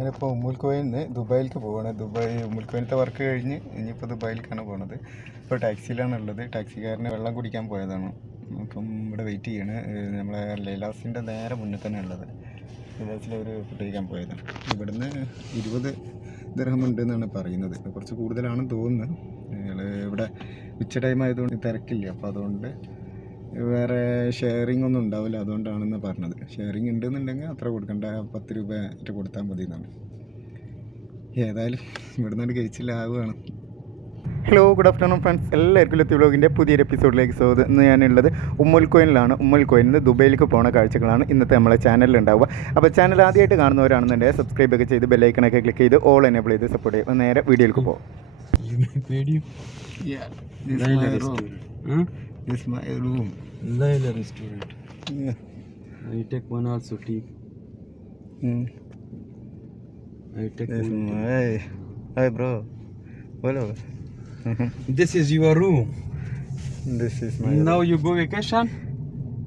ഉമ്മുൽ ഉമ്മുൽക്കോയിൽ നിന്ന് ദുബായിലേക്ക് പോവാണ്. ദുബായ് ഉമ്മുൽക്കോയിലത്തെ വർക്ക് കഴിഞ്ഞ് ഇനിയിപ്പോൾ ദുബായിലേക്കാണ് പോണത്. ഇപ്പോൾ ടാക്സിയിലാണ് ഉള്ളത് ടാക്സിക്കാരന് വെള്ളം കുടിക്കാൻ പോയതാണ്. അപ്പം ഇവിടെ വെയിറ്റ് ചെയ്യാണ്. നമ്മളെ ലൈലാസിന്റെ നേരെ മുന്നിൽ തന്നെ ഉള്ളത് ലൈലാസിലെ ഒരു ഫുഡ് കഴിക്കാൻ പോയതാണ്. ഇവിടുന്ന് ഇരുപത് ദർഹമുണ്ട് ഉണ്ട് എന്നാണ് പറയുന്നത്. കുറച്ച് കൂടുതലാണെന്ന് തോന്നുന്നത് ഇവിടെ ഉച്ച ടൈം ആയതുകൊണ്ട് തിരക്കില്ല. അപ്പോൾ അതുകൊണ്ട് വേറെ ഷെയറിംഗ് ഒന്നും ഉണ്ടാവില്ല. അതുകൊണ്ടാണെന്ന് പറഞ്ഞത്. ഷെയറിംഗ് ഉണ്ടെന്നുണ്ടെങ്കിൽ അത്ര കൊടുക്കണ്ട. പത്ത് രൂപ ആയിട്ട് കൊടുത്താൽ മതി എന്നാണ് ഏതായാലും ഇവിടെ നിന്ന് കഴിച്ചില്ലാവുകയാണ് ഹലോ ഗുഡ് ആഫ്റ്റർനൂൺ ഫ്രണ്ട്സ് എല്ലാവർക്കും ലത്തി വ്ലോഗിന്റെ പുതിയൊരു എപ്പിസോഡിലേക്ക് സ്വാഗതം. ഇന്ന് ഞാനുള്ളത് ഉമ്മൽ കോയിനിലാണ് ഉമ്മൽ കോയിനിൽ നിന്ന് ദുബൈയിലേക്ക് പോകുന്ന കാഴ്ചകളാണ് ഇന്നത്തെ നമ്മളെ ചാനലിൽ ഉണ്ടാവുക. അപ്പോൾ ചാനൽ ആദ്യമായിട്ട് കാണുന്നവരാണെന്നുണ്ടെങ്കിൽ സബ്സ്ക്രൈബ് ഒക്കെ ചെയ്ത് ബെല്ലൈക്കണൊക്കെ ക്ലിക്ക് ചെയ്ത് ഓൾ എനേബിൾ ചെയ്ത് സപ്പോർട്ട് ചെയ്യും നേരെ വീഡിയോയിലേക്ക് പോകും Video? Yeah, Laila restaurant. Huh? This my room. Laila restaurant. Yeah. I take one also tea. Mm. I take This one. my, hey, hi bro. Hello. This is your room. This is my Now you go vacation?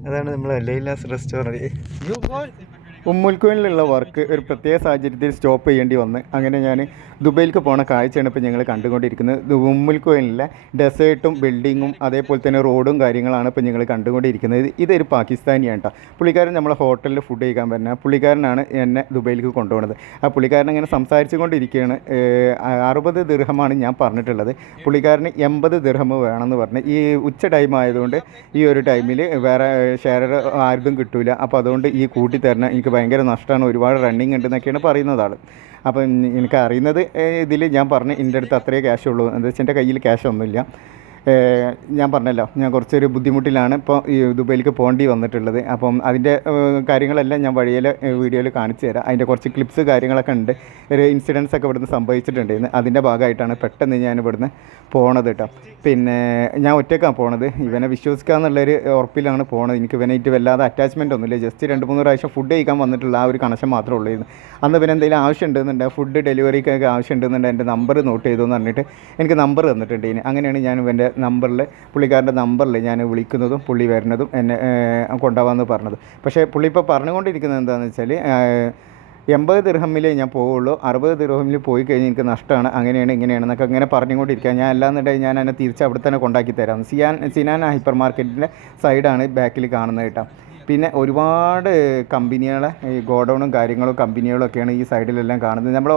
അതാണ് നമ്മളെ Lailas restaurant You go. ഉമ്മുൽക്കോയിലുള്ള work ഒരു പ്രത്യേക സാഹചര്യത്തിൽ stop ചെയ്യേണ്ടി വന്ന് അങ്ങനെ ഞാൻ ദുബൈയിലേക്ക് പോണ കാഴ്ചയാണ് ഇപ്പോൾ ഞങ്ങൾ കണ്ടുകൊണ്ടിരിക്കുന്നത്. ഉമ്മുൽക്കുവിനിലെ ഡെസേർട്ടും ബിൽഡിങ്ങും അതേപോലെ തന്നെ റോഡും കാര്യങ്ങളാണ് ഇപ്പോൾ ഞങ്ങൾ കണ്ടുകൊണ്ടിരിക്കുന്നത്. ഇതൊരു പാകിസ്ഥാനിയാണ് കേട്ടോ പുള്ളിക്കാരൻ നമ്മളെ ഹോട്ടലിൽ ഫുഡ് കഴിക്കാൻ വരുന്ന പുള്ളിക്കാരനാണ് എന്നെ ദുബൈയിലേക്ക് കൊണ്ടുപോകുന്നത് ആ പുള്ളിക്കാരൻ അങ്ങനെ സംസാരിച്ചു കൊണ്ടിരിക്കുകയാണ്. അറുപത് ദിർഹമാണ് ഞാൻ പറഞ്ഞിട്ടുള്ളത്. പുള്ളിക്കാരന് എൺപത് ദിർഹം വേണമെന്ന് പറഞ്ഞ്. ഈ ഉച്ച ടൈം ആയതുകൊണ്ട് ഈ ഒരു ടൈമിൽ വേറെ ഷെയർ ആരും കിട്ടൂല. അപ്പോൾ അതുകൊണ്ട് ഈ കൂട്ടി തരണം എനിക്ക് ഭയങ്കര നഷ്ടമാണ് ഒരുപാട് റണ്ണിങ് ഉണ്ട് എന്നൊക്കെയാണ് പറയുന്നത് ആൾ അപ്പം എനിക്ക് അറിയുന്നത് ഇതിൽ ഞാൻ പറഞ്ഞു എന്റെ അടുത്ത് അത്രയേ ക്യാഷ് ഉള്ളൂ. എന്താ വെച്ചാൽ എന്റെ കയ്യിൽ ക്യാഷ് ഒന്നുമില്ല. ഞാൻ പറഞ്ഞല്ലോ ഞാൻ കുറച്ചൊരു ബുദ്ധിമുട്ടിലാണ് ഇപ്പോൾ ഈ ദുബൈയിലേക്ക് പോകേണ്ടി വന്നിട്ടുള്ളത്. അപ്പം അതിന്റെ കാര്യങ്ങളെല്ലാം ഞാൻ വഴിയിൽ വീഡിയോയിൽ കാണിച്ചു തരാം. അതിന്റെ കുറച്ച് ക്ലിപ്സ് കാര്യങ്ങളൊക്കെ ഉണ്ട്. ഒരു ഇൻസിഡൻസ് ഒക്കെ ഇവിടുന്ന് സംഭവിച്ചിട്ടുണ്ടായിരുന്നു. അതിന്റെ ഭാഗമായിട്ടാണ് പെട്ടെന്ന് ഞാൻ ഇവിടുന്ന് പോണത് കേട്ടോ. പിന്നെ ഞാൻ ഒറ്റക്കാണ് പോണത്. ഇവനെ വിശ്വസിക്കുക എന്നുള്ളൊരു ഉറപ്പിലാണ് പോണത്. എനിക്ക് ഇവനായിട്ട് വല്ലാതെ അറ്റാച്ച്മെന്റ് ഒന്നുമില്ല. ജസ്റ്റ് രണ്ട് മൂന്ന് പ്രാവശ്യം ഫുഡ് കഴിക്കാൻ വന്നിട്ടുള്ള ആ ഒരു കണക്ഷൻ മാത്രമേ ഉള്ളൂ അന്ന് പിന്നെ എന്തെങ്കിലും ആവശ്യം ഉണ്ടെന്നുണ്ടെങ്കിൽ ഫുഡ് ഡെലിവറിക്കൊക്കെ ആവശ്യം ഉണ്ടെന്നുണ്ടെങ്കിൽ എന്റെ നമ്പർ നോട്ട് ചെയ്തു എന്ന് പറഞ്ഞിട്ട് എനിക്ക് നമ്പർ തന്നിട്ടുണ്ട് ഇനി അങ്ങനെയാണ് ഞാൻ ഇവന്റെ നമ്പറിൽ പുള്ളിക്കാരന്റെ നമ്പറിൽ ഞാൻ വിളിക്കുന്നതും പുള്ളി വരുന്നതും എന്നെ കൊണ്ടുപോകാമെന്ന് പറഞ്ഞത്. പക്ഷേ പുള്ളി ഇപ്പോൾ പറഞ്ഞുകൊണ്ടിരിക്കുന്നത് എന്താണെന്ന് വെച്ചാൽ എൺപത് ദിർഹമ്മിലേ ഞാൻ പോവുള്ളൂ. അറുപത് ദിർഹമ്മിൽ പോയി കഴിഞ്ഞാൽ എനിക്ക് നഷ്ടമാണ്. അങ്ങനെയാണ് ഇങ്ങനെയാണ് എന്നൊക്കെ അങ്ങനെ പറഞ്ഞുകൊണ്ടിരിക്കുക. ഞാൻ അല്ലാന്നുണ്ടെങ്കിൽ ഞാൻ എന്നെ തിരിച്ച് അവിടെ തന്നെ കൊണ്ടാക്കി തരാം സിയാൻ സിനാൻ ഹൈപ്പർ മാർക്കറ്റിന്റെ സൈഡാണ് ബാക്കിൽ കാണുന്നത് കേട്ടോ. പിന്നെ ഒരുപാട് കമ്പനികളെ ഈ ഗോഡൗണും കാര്യങ്ങളും കമ്പനികളും ഒക്കെയാണ് ഈ സൈഡിലെല്ലാം കാണുന്നത്. നമ്മൾ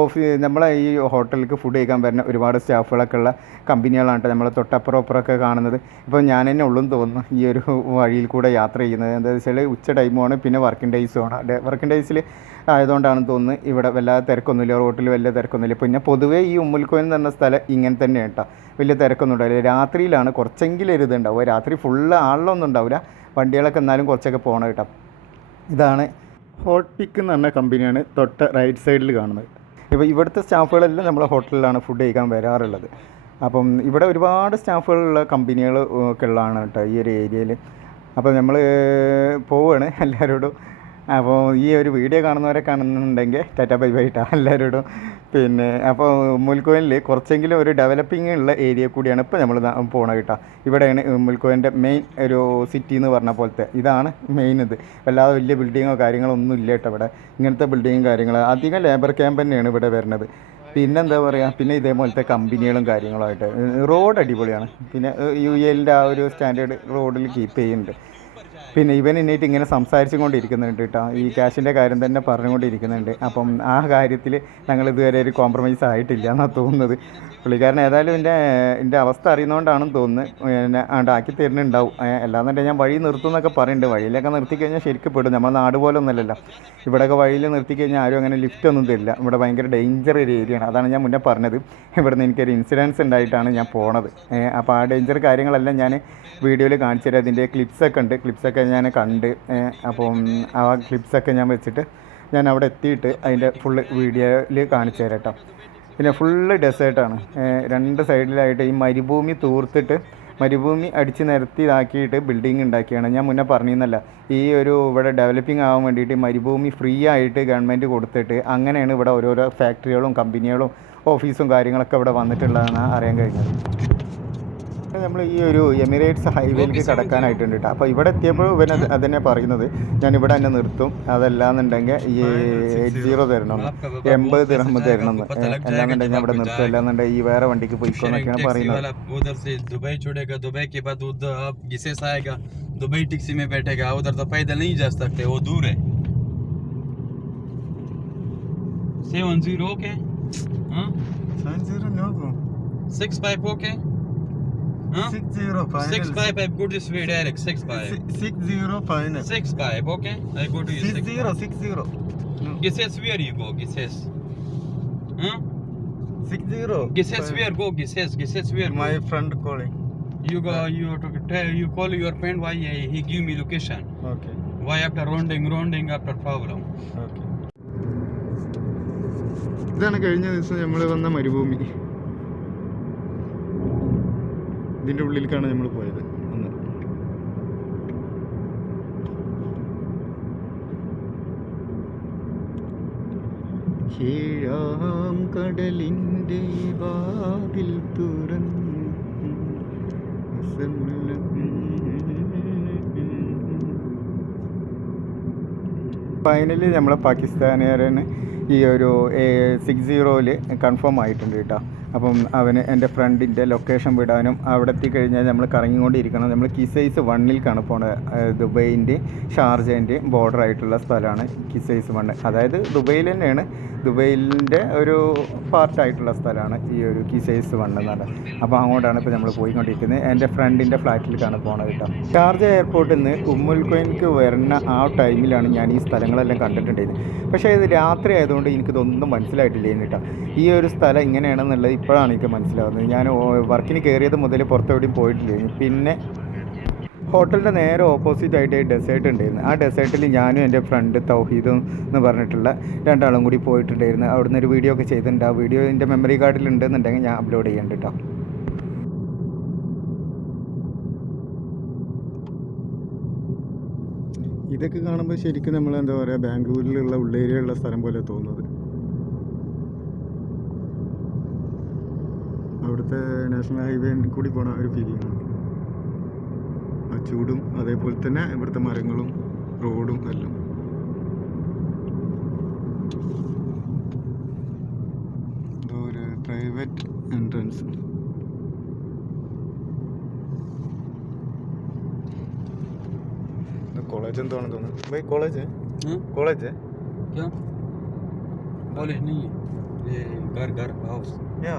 ഓഫീ നമ്മളെ ഈ ഹോട്ടലിലേക്ക് ഫുഡ് കഴിക്കാൻ വരുന്ന ഒരുപാട് സ്റ്റാഫുകളൊക്കെ ഉള്ള കമ്പനികളാണ് കേട്ടോ നമ്മൾ തൊട്ടപ്പുറം അപ്പുറമൊക്കെ കാണുന്നത്. ഇപ്പോൾ ഞാൻ തന്നെ ഉള്ളും തോന്നുന്നു ഈ ഒരു വഴിയിൽ കൂടെ യാത്ര ചെയ്യുന്നത്. എന്താ വെച്ചാൽ ഉച്ച ടൈമുമാണ് പിന്നെ വർക്കിംഗ് ഡേയ്സുമാണ് വർക്കിംഗ് ഡേയ്സിൽ ആയതുകൊണ്ടാണെന്ന് തോന്നുന്നു. ഇവിടെ വല്ലാതെ തിരക്കൊന്നുമില്ല. റോട്ടിൽ വലിയ തിരക്കൊന്നുമില്ല. പിന്നെ പൊതുവേ ഈ ഉമ്മുൽക്കോയിൽ എന്ന് പറഞ്ഞ സ്ഥലം ഇങ്ങനെ തന്നെ കേട്ടോ. വലിയ തിരക്കൊന്നും ഉണ്ടാവില്ല. രാത്രിയിലാണ് കുറച്ചെങ്കിലും ഒരു ഇതുണ്ടാവുക രാത്രി ഫുള്ള് ആളിലൊന്നും ഉണ്ടാവില്ല. വണ്ടികളൊക്കെ എന്നാലും കുറച്ചൊക്കെ പോകണം കേട്ടോ. ഇതാണ് ഹോട്ട് പിക്ക് എന്ന് പറഞ്ഞ കമ്പനിയാണ് തൊട്ട് റൈറ്റ് സൈഡിൽ കാണുന്നത്. ഇപ്പോൾ ഇവിടുത്തെ സ്റ്റാഫുകളെല്ലാം നമ്മളെ ഹോട്ടലിലാണ് ഫുഡ് കഴിക്കാൻ വരാറുള്ളത്. അപ്പം ഇവിടെ ഒരുപാട് സ്റ്റാഫുകളുള്ള കമ്പനികൾ ഒക്കെ ഉള്ളതാണ് കേട്ടോ ഈ ഒരു ഏരിയയിൽ അപ്പോൾ നമ്മൾ പോവുകയാണ് എല്ലാവരോടും അപ്പോൾ ഈ ഒരു വീഡിയോ കാണുന്നവരെ കാണുന്നുണ്ടെങ്കിൽ ടാറ്റ ബൈ ബൈ ട്ടാ എല്ലാവരോടും. പിന്നെ അപ്പോൾ മുൽക്കോയിനിൽ കുറച്ചെങ്കിലും ഒരു ഡെവലപ്പിംഗ് ഉള്ള ഏരിയ കൂടിയാണ് ഇപ്പോൾ നമ്മൾ പോണത് കേട്ടോ. ഇവിടെയാണ് മുൽക്കോയിന്റെ മെയിൻ ഒരു സിറ്റി എന്ന് പറഞ്ഞ പോലത്തെ. ഇതാണ് മെയിൻ ഇത്. വല്ലാതെ വലിയ ബിൽഡിങ്ങോ കാര്യങ്ങളോ ഒന്നും ഇല്ല കേട്ടോ ഇവിടെ. ഇങ്ങനത്തെ ബിൽഡിങ്ങും കാര്യങ്ങൾ അധികം ലേബർ ക്യാമ്പ് തന്നെയാണ് ഇവിടെ വരുന്നത് പിന്നെ എന്താ പറയുക പിന്നെ ഇതേപോലത്തെ കമ്പനികളും കാര്യങ്ങളുമായിട്ട് റോഡ് അടിപൊളിയാണ്. പിന്നെ യു എല്ലിന്റെ ആ ഒരു സ്റ്റാൻഡേർഡ് റോഡിൽ കീപ്പ് ചെയ്യുന്നുണ്ട്. പിന്നെ ഇവൻ എന്നിട്ട് ഇങ്ങനെ സംസാരിച്ചുകൊണ്ടിരിക്കുന്നുണ്ട് കേട്ടോ. ഈ ക്യാഷിന്റെ കാര്യം തന്നെ പറഞ്ഞുകൊണ്ടിരിക്കുന്നുണ്ട്. അപ്പം ആ കാര്യത്തിൽ ഞങ്ങൾ ഇതുവരെ ഒരു കോംപ്രമൈസ് ആയിട്ടില്ല എന്നാണ് തോന്നുന്നത്. പുള്ളിക്കാരൻ ഏതായാലും എന്റെ എന്റെ അവസ്ഥ അറിയുന്നതുകൊണ്ടാണെന്ന് തോന്നുന്നത് എന്നെ ആണ്ടാക്കി തരുന്നുണ്ടാവും. അല്ലാന്നുണ്ടെങ്കിൽ ഞാൻ വഴി നിർത്തും എന്നൊക്കെ പറയുന്നുണ്ട് വഴിയിലൊക്കെ നിർത്തി കഴിഞ്ഞാൽ ശരിക്കും പെടും. നമ്മുടെ നാട് പോലെ ഒന്നുമല്ലല്ലോ. ഇവിടെയൊക്കെ വഴിയിൽ നിർത്തി കഴിഞ്ഞാൽ ആരും അങ്ങനെ ലിഫ്റ്റ് ഒന്നും തരില്ല. ഇവിടെ ഭയങ്കര ഡേഞ്ചർ ഒരു ഏരിയയാണ് അതാണ് ഞാൻ മുന്നേ പറഞ്ഞത്. ഇവിടുന്ന് എനിക്കൊരു ഇൻസിഡൻസ് ഉണ്ടായിട്ടാണ് ഞാൻ പോണത്. അപ്പോൾ ആ ഡേഞ്ചർ കാര്യങ്ങളെല്ലാം ഞാൻ വീഡിയോയിൽ കാണിച്ചു തരാം. അതിന്റെ ക്ലിപ്സൊക്കെ ഉണ്ട്. ക്ലിപ്സൊക്കെ ഞാൻ കണ്ട് അപ്പം ആ ക്ലിപ്സൊക്കെ ഞാൻ വെച്ചിട്ട് ഞാൻ അവിടെ എത്തിയിട്ട് അതിന്റെ ഫുള്ള് വീഡിയോയിൽ കാണിച്ചു തരാം കേട്ടോ. പിന്നെ ഫുള്ള് ഡെസേർട്ടാണ് രണ്ട് സൈഡിലായിട്ട് ഈ മരുഭൂമി തൂർത്തിട്ട് മരുഭൂമി അടിച്ച് നിരത്തി ഇതാക്കിയിട്ട് ബിൽഡിംഗ് ഉണ്ടാക്കിയാണ്. ഞാൻ മുന്നേ പറഞ്ഞിരുന്നല്ല ഈ ഒരു ഇവിടെ ഡെവലപ്പിംഗ് ആവാൻ വേണ്ടിയിട്ട് മരുഭൂമി ഫ്രീ ആയിട്ട് ഗവൺമെന്റ് കൊടുത്തിട്ട് അങ്ങനെയാണ് ഇവിടെ ഓരോരോ ഫാക്ടറികളും കമ്പനികളും ഓഫീസും കാര്യങ്ങളൊക്കെ ഇവിടെ വന്നിട്ടുള്ളതെന്ന് അറിയാൻ കഴിഞ്ഞത്. നമ്മൾ ഈ ഒരു എമിറേറ്റ്സ് ഹൈവേയിലേക്ക് കടക്കാനായിട്ടുണ്ട് കേട്ടോ അപ്പോൾ ഇവിടെ എത്തിയപ്പോൾ ഇവൻ അത് അതന്നെ പറയുന്നത് ഞാൻ ഇവിടെ തന്നെ നിർത്തും അതല്ലാന്നുണ്ടെങ്കിൽ ഈ എയ്റ്റ് സീറോ തരണം എൺപത് ദിർഹം തരണം എന്ന് അല്ലാന്നുണ്ടെങ്കിൽ അവിടെ നിർത്തും അല്ലാന്നുണ്ടെങ്കിൽ ഈ വേറെ വണ്ടിക്ക് പോയിക്കോന്നൊക്കെയാണ് टैक्सी പറയുന്നത് वाला उधर से दुबई छोड़ेगा दुबई के बाद उधर आप गिसेस आएगा दुबई टैक्सी में बैठेगा उधर तो पैदल नहीं जा सकते वो दूर है seven zero okay six five okay six zero six five I go to സ്വീഡ് direct six five six zero final six five okay I go to six zero six zero guesses where you go guesses six zero guesses where go you go hmm? you to you call your friend why he give me location? Okay. Why after rounding rounding after problem? Okay. ഇതാണ് കഴിഞ്ഞ ദിവസം നമ്മൾ വന്ന മരുഭൂമി. ഇതിന്റെ ഉള്ളിലേക്കാണ് നമ്മൾ പോയത്. അന്ന് ഏഴാം കടലിന്റെ വാതിൽ തുറന്നു ഫൈനലി നമ്മളെ പാകിസ്ഥാനുകാരന് ഈ ഒരു സിക്സ് സീറോയിൽ കൺഫേം ആയിട്ടുണ്ട് കേട്ടോ. അപ്പം അവന് എന്റെ ഫ്രണ്ടിന്റെ ലൊക്കേഷൻ വിടാനും അവിടെ എത്തിക്കഴിഞ്ഞാൽ നമ്മൾ കറങ്ങിക്കൊണ്ടിരിക്കണം. നമ്മൾ കിസൈസ് വണ്ണിലേക്കാണ് പോണത് ദുബൈന്റെ ഷാർജേന്റെ ബോർഡർ ആയിട്ടുള്ള സ്ഥലമാണ് കിസൈസ് വണ്ണ് അതായത് ദുബൈയിൽ തന്നെയാണ് ദുബൈലിന്റെ ഒരു പാർട്ടായിട്ടുള്ള സ്ഥലമാണ് ഈ ഒരു കിസൈസ് വൺ എന്ന് പറയുന്നത് അപ്പോൾ അങ്ങോട്ടാണ് ഇപ്പോൾ നമ്മൾ പോയിക്കൊണ്ടിരിക്കുന്നത്. എന്റെ ഫ്രണ്ടിന്റെ ഫ്ലാറ്റിലേക്കാണ് പോണത് കേട്ടോ. ഷാർജ എയർപോർട്ടിൽ നിന്ന് ഉമ്മുൽക്കോയിൻക്ക് വരുന്ന ആ ടൈമിലാണ് ഞാൻ ഈ സ്ഥലങ്ങളെല്ലാം കണ്ടിട്ടുണ്ടായിരുന്നത്. പക്ഷേ ഇത് രാത്രി ആയതുകൊണ്ട് എനിക്കിതൊന്നും മനസ്സിലായിട്ടില്ലായിരുന്നു കേട്ടോ. ഈ ഒരു സ്ഥലം ഇങ്ങനെയാണെന്നുള്ളത് ഇപ്പോഴാണ് എനിക്ക് മനസ്സിലാവുന്നത്. ഞാൻ വർക്കിന് കയറിയത് മുതൽ പുറത്തെവിടെയും പോയിട്ടില്ലായിരുന്നു. പിന്നെ ഹോട്ടലിന്റെ നേരെ ഓപ്പോസിറ്റ് ആയിട്ട് ഡെസേർട്ട് ഉണ്ടായിരുന്നു. ആ ഡെസേർട്ടിൽ ഞാനും എന്റെ ഫ്രണ്ട് തൗഹീദും എന്ന് പറഞ്ഞിട്ടുള്ള രണ്ടാളും കൂടി പോയിട്ടുണ്ടായിരുന്നു. അവിടുന്ന് ഒരു വീഡിയോ ഒക്കെ ചെയ്തിട്ടുണ്ട്. ആ വീഡിയോ എന്റെ മെമ്മറി കാർഡിൽ ഉണ്ടെന്നുണ്ടെങ്കിൽ ഞാൻ അപ്ലോഡ് ചെയ്യുന്നുണ്ട് കേട്ടോ. ഇതൊക്കെ കാണുമ്പോൾ ശരിക്കും നമ്മൾ എന്താ പറയുക ബാംഗ്ലൂരിലുള്ള ഉള്ളേരിയുള്ള സ്ഥലം പോലെ തോന്നുന്നത്. അവിടുത്തെ നാഷണൽ ഹൈവേ കൂടി പോണ ഒരു ഫീലിംഗ് ചൂടും അതേപോലെ തന്നെ ഇവിടുത്തെ മരങ്ങളും റോഡും എല്ലാം ഇതോ ഒരു പ്രൈവറ്റ് എൻട്രൻസ് കോളേജ് എന്താണെന്ന് തോന്നുന്നു ബൈ കോളേജ് Huh? കോളേജ് क्या कॉलेज नहीं है ये घर घर हाउस യാ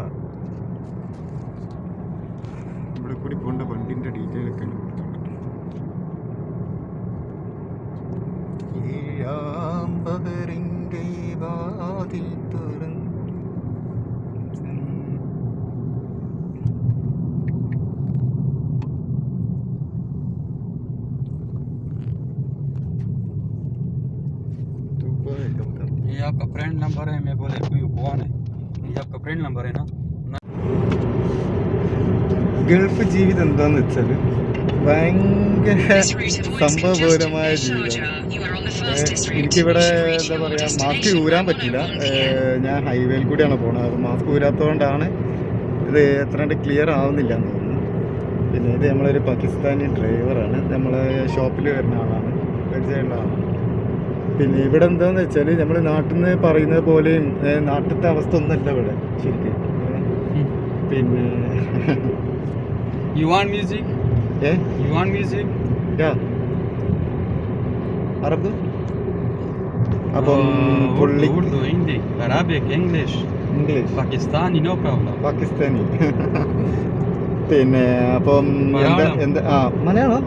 ഇവിടെ കൂടി नंबर है मैं बोले कोई कौन है ये आपका फ्रेंड नंबर है ना ഗൾഫ് ജീവിതം എന്താന്ന് വെച്ചാൽ ഭയങ്കര സംഭവപരമായ ജീവിതം എനിക്കിവിടെ എന്താ പറയുക മാസ്ക് ഊരാൻ പറ്റില്ല ഏഹ് ഞാൻ ഹൈവേയിൽ കൂടിയാണ് പോണത് അപ്പോൾ മാസ്ക് ഊരാത്തതുകൊണ്ടാണ് ഇത് എത്ര കണ്ട് ക്ലിയർ ആവുന്നില്ല എന്ന് തോന്നുന്നു പിന്നെ ഇത് നമ്മളൊരു പാകിസ്ഥാനി ഡ്രൈവറാണ് നമ്മളെ ഷോപ്പിൽ വരുന്ന ആളാണ് പരിചയമുള്ള ആളാണ് പിന്നെ ഇവിടെ എന്താന്ന് വെച്ചാൽ നമ്മൾ നാട്ടിൽ നിന്ന് പറയുന്നത് പോലെയും നാട്ടിലത്തെ അവസ്ഥ ഒന്നല്ല ഇവിടെ ശരിക്കും പിന്നെ? ഏ? യാ അറബ് അപ്പം Uh, പുള്ളി Hindi, Arabic, English Pakistani. Pakistani പിന്നെ അപ്പം എന്താ മലയാളം. എന്താ ആ മലയാളം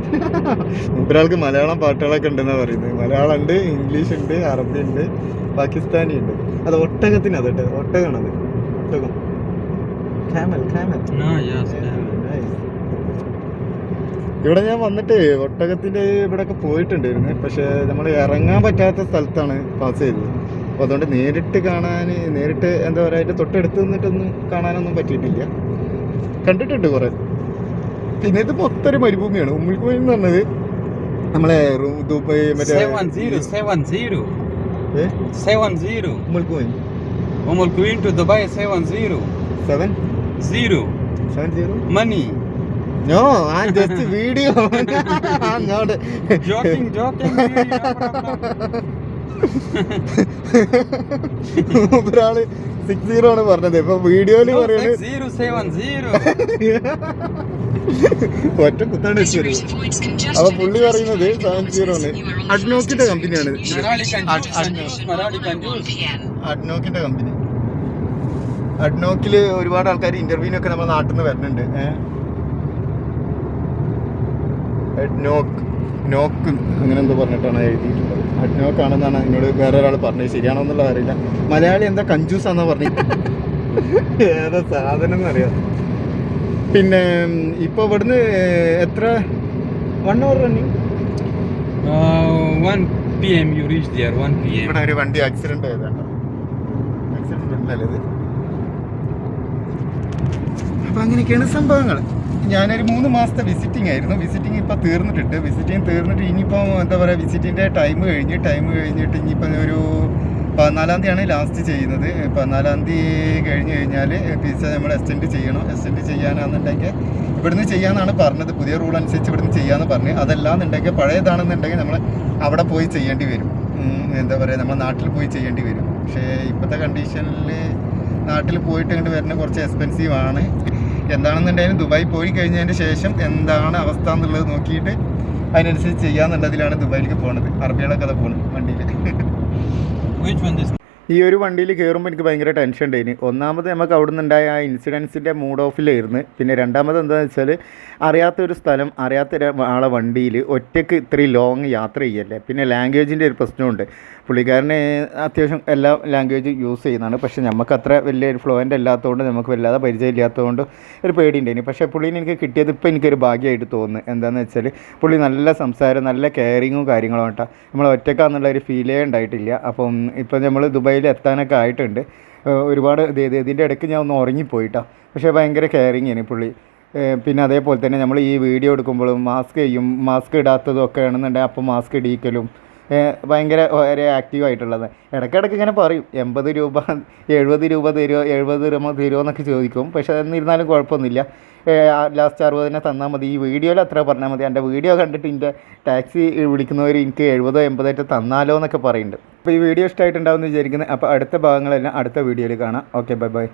ഒരാൾക്ക് മലയാളം പാട്ടുകളൊക്കെ ഉണ്ടെന്നാ പറയുന്നത്. മലയാളം ഉണ്ട് ഇംഗ്ലീഷ് ഉണ്ട് അറബി ഉണ്ട് പാകിസ്ഥാനി ഉണ്ട് അത് ഒട്ടകത്തിന് അതട്ടെ ഒട്ടകമാണത് ഒട്ടകം ക്യാമൽ ക്യാമൽ No, ഇവിടെ ഞാൻ വന്നിട്ട് ഒട്ടകത്തിന്റെ ഇവിടെയൊക്കെ പോയിട്ടുണ്ടായിരുന്നു. പക്ഷെ നമ്മൾ ഇറങ്ങാൻ പറ്റാത്ത സ്ഥലത്താണ് പാസ് ചെയ്തത്. അപ്പോൾ അതുകൊണ്ട് നേരിട്ട് കാണാൻ നേരിട്ട് എന്താ പറയുക അതിന്റെ തൊട്ടടുത്ത് നിന്നിട്ടൊന്നും കാണാനൊന്നും പറ്റിയിട്ടില്ല. കണ്ടിട്ടുണ്ട് കുറേ. പിന്നെ ഇത് മൊത്തം ഒരു മരുഭൂമിയാണ് ഉമ്മിൽക്കോയിൽ എന്ന് പറഞ്ഞത് നമ്മളെ ദുബായ് മറ്റേ zero. ഉമ്മിൽക്കോയിൽ Umm Queen to Dubai, seven zero, seven zero. Seven zero Money. No ആ ജസ്റ്റ് വീഡിയോ അങ്ങോട്ട് Joking, joking. video, problem. Six zero ആണ് പറഞ്ഞത്. ഇപ്പൊ വീഡിയോയിൽ No, പറയുന്നത്. ഒറ്റ കുത്താണ് അപ്പൊ പുള്ളി പറയുന്നത് സെവൻ സീറോ ആണ്. അഡ്നോക്കിന്റെ കമ്പനിയാണ് അഡ്നോക്കിന്റെ കമ്പനി. അഡ്നോക്കിൽ ഒരുപാട് ആൾക്കാർ ഇന്റർവ്യൂ ഇന്റർവ്യൂവിനൊക്കെ നമ്മുടെ നാട്ടിൽ നിന്ന് വരുന്നുണ്ട്. ഏഹ് അഡ്നോക്ക്. നോക്ക് അങ്ങനെ എന്തോ പറഞ്ഞിട്ടാണ് എഴുതിയിട്ടുള്ളത്. അഡ്നോക്ക് ആണെന്നാണ് എന്നോട് വേറെ ഒരാൾ പറഞ്ഞത്. ശരിയാണോ എന്നുള്ള അറിയില്ല മലയാളി എന്താ കഞ്ചൂസ് ആണെന്നാ പറഞ്ഞത്? ഏതാ സാധനം എന്നറിയാം? പിന്നെ ഇപ്പോൾ ഇപ്പൊ ഇവിടുന്ന് എത്ര? One hour running Uh, 1 p.m. you reach there. 1 p.m. ഇവിടെ ഒരു വണ്ടി ആക്സിഡന്റ് ആയതാണ്. ആക്സിഡന്റ് ഉണ്ടല്ലേ ഇത്? അപ്പൊ അങ്ങനെയൊക്കെയാണ് സംഭവങ്ങൾ ഞാനൊരു മൂന്ന് മാസത്തെ വിസിറ്റിംഗ് ആയിരുന്നു. വിസിറ്റിംഗ് ഇപ്പോൾ തീർന്നിട്ടുണ്ട്. വിസിറ്റിംഗ് തീർന്നിട്ട് ഇനിയിപ്പോൾ എന്താ പറയുക വിസിറ്റിന്റെ ടൈം കഴിഞ്ഞ് ടൈം കഴിഞ്ഞിട്ട് ഇനിയിപ്പോൾ ഒരു പതിനാലാം തീയതിയാണ് ലാസ്റ്റ് ചെയ്യുന്നത്. പതിനാലാം തീയതി കഴിഞ്ഞ് കഴിഞ്ഞാൽ വിസ നമ്മൾ എക്സ്റ്റെൻഡ് ചെയ്യണം. എക്സ്റ്റെൻഡ് ചെയ്യാനാണെന്നുണ്ടെങ്കിൽ ഇവിടുന്ന് ചെയ്യാന്നാണ് പറഞ്ഞത്. പുതിയ റൂൾ അനുസരിച്ച് ഇവിടുന്ന് ചെയ്യാന്ന് പറഞ്ഞു. അതല്ലാന്നുണ്ടെങ്കിൽ പഴയതാണെന്നുണ്ടെങ്കിൽ നമ്മൾ അവിടെ പോയി ചെയ്യേണ്ടി വരും. എന്താ പറയുക നമ്മൾ നാട്ടിൽ പോയി ചെയ്യേണ്ടി വരും. പക്ഷേ ഇപ്പോഴത്തെ കണ്ടീഷനിൽ നാട്ടിൽ പോയിട്ട് ഇങ്ങോട്ട് വരുന്നത് കുറച്ച് എക്സ്പെൻസീവ് ആണ്. എന്താണെന്നുണ്ടെങ്കിലും ദുബായി പോയി കഴിഞ്ഞതിന് ശേഷം എന്താണ് അവസ്ഥ എന്നുള്ളത് നോക്കിയിട്ട് അതിനനുസരിച്ച് ചെയ്യാന്നുള്ളതിലാണ് ദുബായിലേക്ക് പോണത്. അറബികളൊക്കെ അതാ പോണത് വണ്ടിയിൽ? ഈ ഒരു വണ്ടിയിൽ കയറുമ്പോൾ എനിക്ക് ഭയങ്കര ടെൻഷൻ ഉണ്ടായിന് ഒന്നാമത് നമുക്ക് അവിടെ നിന്നുണ്ടായ ആ ഇൻസിഡൻസിന്റെ മൂഡ് ഓഫിലായിരുന്നു പിന്നെ രണ്ടാമത് എന്താണെന്ന് വെച്ചാൽ അറിയാത്തൊരു സ്ഥലം അറിയാത്ത ഒരു ആളെ വണ്ടിയിൽ ഒറ്റയ്ക്ക് ഇത്രയും ലോങ് യാത്ര ചെയ്യല്ലേ? പിന്നെ ലാംഗ്വേജിന്റെ ഒരു പ്രശ്നമുണ്ട്. പുള്ളിക്കാരന് അത്യാവശ്യം എല്ലാ ലാംഗ്വേജും യൂസ് ചെയ്യുന്നതാണ്. പക്ഷേ നമുക്ക് അത്ര വലിയ ഒരു ഫ്ലുവന്റ് അല്ലാത്തതുകൊണ്ട് നമുക്ക് വല്ലാതെ പരിചയം ഇല്ലാത്തതുകൊണ്ട് ഒരു പേടിയുണ്ടായിരുന്നു പക്ഷേ പുള്ളീനെ എനിക്ക് കിട്ടിയത് ഇപ്പോൾ എനിക്കൊരു ഭാഗ്യമായിട്ട് തോന്നുന്നു. എന്താണെന്ന് വെച്ചാൽ പുള്ളി നല്ല സംസാരം നല്ല കെയറിങ്ങും കാര്യങ്ങളും കേട്ടോ നമ്മൾ ഒറ്റക്കാന്നുള്ള ഒരു ഫീലേ ഉണ്ടായിട്ടില്ല. അപ്പം ഇപ്പം നമ്മൾ ദുബായിൽ എത്താനൊക്കെ ആയിട്ടുണ്ട്. ഒരുപാട് ഇത് ഇത് ഇതിന്റെ ഇടയ്ക്ക് ഞാൻ ഒന്ന് ഉറങ്ങിപ്പോയിട്ടാ. പക്ഷേ ഭയങ്കര കെയറിങ് ആണ് പുള്ളി. പിന്നെ അതേപോലെ തന്നെ നമ്മൾ ഈ വീഡിയോ എടുക്കുമ്പോഴും മാസ്ക് ചെയ്യും മാസ്ക് ഇടാത്തതും ഒക്കെ ആണെന്നുണ്ടെങ്കിൽ അപ്പോൾ മാസ്ക് ഇടിക്കലും ഭയങ്കര ഒരു ആക്റ്റീവ് ആയിട്ടുള്ളത്. ഇടയ്ക്കിടയ്ക്ക് ഇങ്ങനെ പറയും എൺപത് രൂപ എഴുപത് രൂപ തരുമോ എഴുപത് രൂപ തരുമോ എന്നൊക്കെ ചോദിക്കും. പക്ഷേ എന്നിരുന്നാലും കുഴപ്പമൊന്നുമില്ല. ലാസ്റ്റ് അറുപതിനെ തന്നാൽ മതി. ഈ വീഡിയോയിൽ അത്ര പറഞ്ഞാൽ മതി. എന്റെ വീഡിയോ കണ്ടിട്ട് എന്റെ ടാക്സി വിളിക്കുന്നവർ എനിക്ക് എഴുപതോ എൺപതായിട്ട് തന്നാലോ എന്നൊക്കെ പറയുന്നുണ്ട്. അപ്പോൾ ഈ വീഡിയോ ഇഷ്ടമായിട്ടുണ്ടാവും എന്ന് വിചാരിക്കുന്നത് അപ്പോൾ അടുത്ത ഭാഗങ്ങളെല്ലാം അടുത്ത വീഡിയോയിൽ കാണാം. Okay bye bye